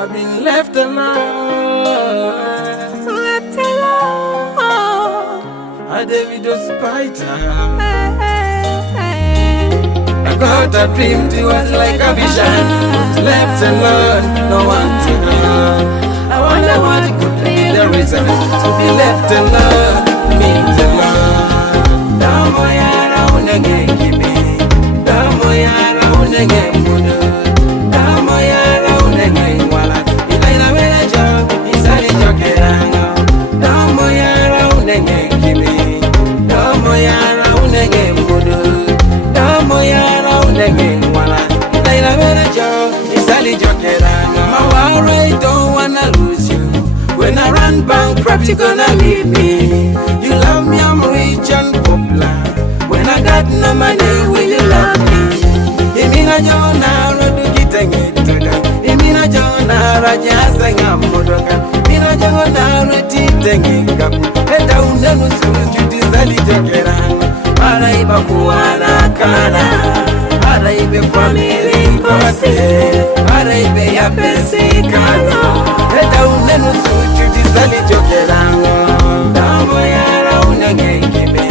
I've been left alone. Left alone. I David Spider. I got a dream, it was like a vision. Was left alone, no one to know. I wonder what it could be the reason to be left alone, me alone. Damo yara unenge kimi, damo yara unenge mudu, damo yara unenge wala. Ilaila wele jo, isali jo keranga. Damo yara unenge kimi, damo yara unenge mudu, damo yara unenge wala. Ilaila wele jo, isali jo keranga. My worry, don't wanna lose you. When I run bankrupt, you gonna leave me. You love me, I'm rich and popular. When I got no money, will you love me? Imina jona rodu kitengitoga. Imina jona raja senga modoga. Imina jona roti tengikapu. Heta unenu sujuti sali jokeranga. Para iba kuwana kana. Para ibe family kosi. Para ibe ya pesi kana. Heta unenu sujuti sali jokeranga. Damo yara unenge kibe.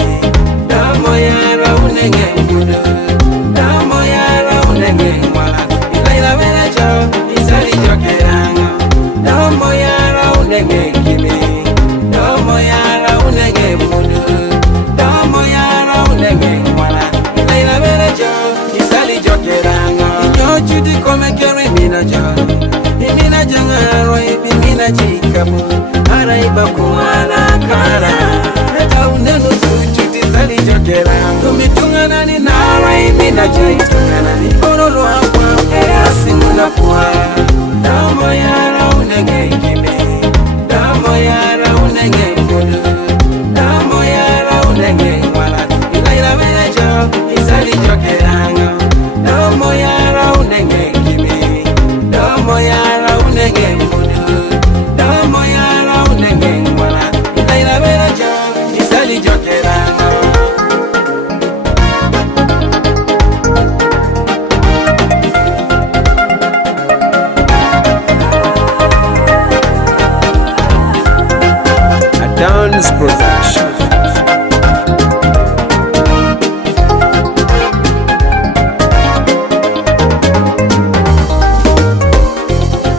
Damo yara unenge kudu. Damo yara unenge wala. Ilaila wela jo, isali jokeranga. Damo yara unenge kibe. Damo yara unenge kudu. Damo yara unenge wala. Ilaila wela jo, isali jokeranga. Inyo chudi kome kere mina jo. Imina jangaro imina chikabu. Ara iba kuwana kara. Heta unenu sujuti sali jokeranga. Tumitungana ni nara imina joitungana ni orolo akwa. Asimuna kuwa. Damo yara unenge kime. Damo yara unenge kudu. Damo yara unenge wala. Ilaila wela jo, isali jokeranga. Damo yara unenge kime. Damo yara unenge kudu. Damo yara unenge wala. Ilaila wela jo, isali jokeranga. Dance Production.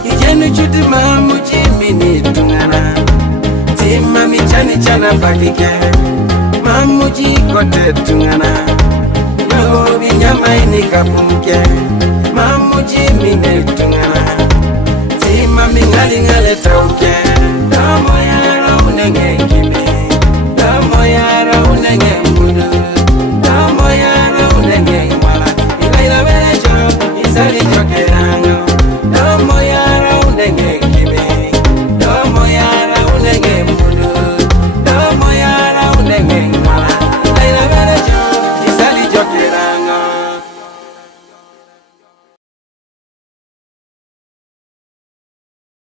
Ijenu chuti mamu jimini tungana. Tima michani chana pakike. Mamu jikote tungana. Yobi nyama ini kapumke. Mamu jimini tungana. Tima mingali ngale tauke. Damo yara unenge kimi.